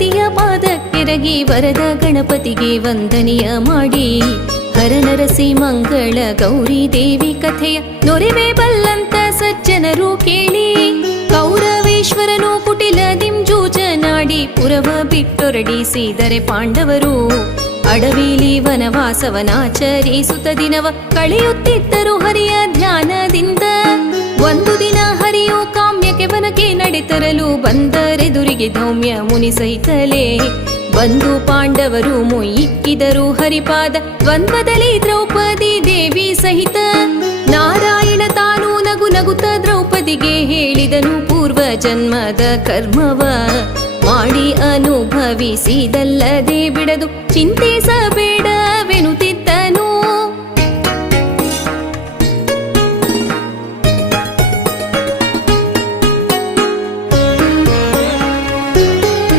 ಪತಿಯ ಪಾದಕ್ಕೆರಗಿ ವರದ ಗಣಪತಿಗೆ ವಂದನೆಯ ಮಾಡಿ ಹರನರಸಿ ಮಂಗಳ ಗೌರಿ ದೇವಿ ಕಥೆಯ ನೊರೆವೆ ಬಲ್ಲಂತ ಸಜ್ಜನರು ಕೇಳಿ ಕೌರವೇಶ್ವರನು ಕುಟಿಲದಿಂ ಜೂಜನಾಡಿ ಪುರವ ಬಿಟ್ಟೊರಡಿಸಿದರೆ ಪಾಂಡವರು ಅಡವಿಲಿ ವನವಾಸವನಾಚರಿಸುತ್ತ ದಿನವ ಕಳೆಯುತ್ತಿದ್ದರು ಹರಿಯ ಧ್ಯಾನದಿಂದ. ಒಂದು ದಿನ ಹರಿಯು ಕಾಮ್ಯಕ್ಕೆ ವನಕ್ಕೆ ನಡೆತರಲು ಬಂದರೆದುರಿಗೆ ಧೌಮ್ಯ ಮುನಿ ಸಹಿತಲೇ ಬಂದು ಪಾಂಡವರು ಮುಯ್ಯಿಕ್ಕಿದರು ಹರಿಪಾದ ದ್ವಂದ್ವದಲ್ಲಿ ದ್ರೌಪದಿ ದೇವಿ ಸಹಿತ. ನಾರಾಯಣ ತಾನು ನಗು ನಗುತ್ತ ದ್ರೌಪದಿಗೆ ಹೇಳಿದನು ಪೂರ್ವ ಜನ್ಮದ ಕರ್ಮವ ಮಾಡಿ ಅನುಭವಿಸಿದಲ್ಲದೆ ಬಿಡದು ಚಿಂತಿಸಬೇಡ